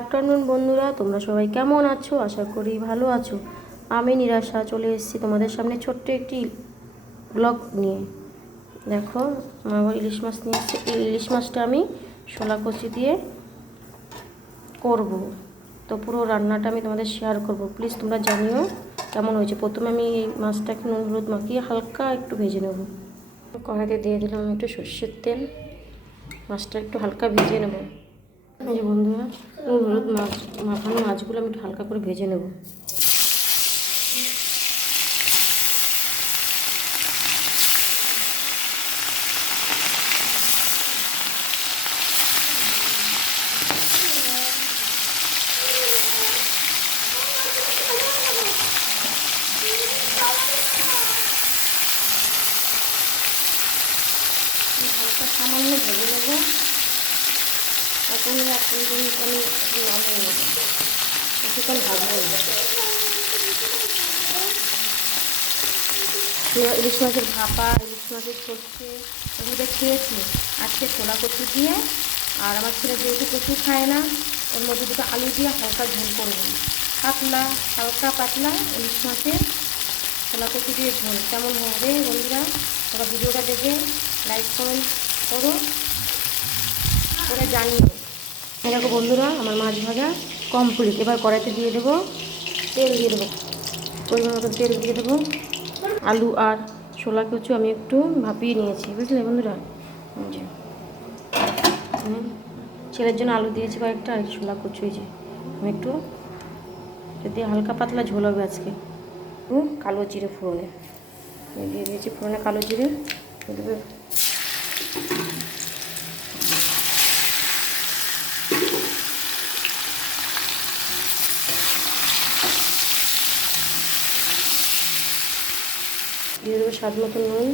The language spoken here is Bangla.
আফটারনুন বন্ধুরা, তোমরা সবাই কেমন আছো? আশা করি ভালো আছো। আমি নিরাশা চলে এসেছি তোমাদের সামনে ছোট্ট একটি ব্লগ নিয়ে। দেখো, আমার ইলিশ মাছ নিয়ে এসেছি। এই ইলিশ মাছটা আমি শোলা কচি দিয়ে করব, তো পুরো রান্নাটা আমি তোমাদের শেয়ার করব। প্লিজ তোমরা জানিও কেমন হয়েছে। প্রথমে আমি এই মাছটাকে নুন হলুদ মাখিয়ে হালকা একটু ভেজে নেব। কড়াইতে দিয়ে দিলাম আমি একটু সর্ষের তেল। মাছটা একটু হালকা ভেজে নেব। এই যে বন্ধুরা, নুন হলুদ মাখানো মাছগুলো আমি একটু হালকা করে ভেজে নেব। হালকা সামান্য ভেজে নেব। এখন আমি নামিয়ে নেব, কিছুক্ষণ ভাজবো না। ইলিশ মাছের ভাপা, ইলিশ মাছের সর্ষে এগুলো খেয়েছি। আজকে ছোলা কচু দিয়ে, আর আমার ছেলে যেহেতু কচু খায় না, ওর মধ্যে দুটো আলু দিয়ে হালকা ঝোল করবো। পাতলা, হালকা পাতলা ইলিশ মাছের ছোলা কচু দিয়ে ঝোল কেমন হবে বন্ধুরা? তোমরা ভিডিওটা দেখে লাইক কমেন্ট করে জানিও। দেখো বন্ধুরা, আমার মাছ ভাজা কমপ্লিট। এবার কড়াইতে দিয়ে দেবো, তেল দিয়ে দেবো, পরিমাণ মতো তেল দিয়ে দেবো। আলু আর ছোলা কচু আমি একটু ভাপিয়ে নিয়েছি, বুঝলে বন্ধুরা। ছেলের জন্য আলু দিয়েছি কয়েকটা, আর ছোলা কচু এই যে আমি একটু যদি হালকা পাতলা ঝোল হবে আজকে। কালো জিরে ফোড়নে দিয়ে দিয়েছি, ফোড়নে কালো জিরে দেবে। দিয়ে দেবো স্বাদ মতো নুন।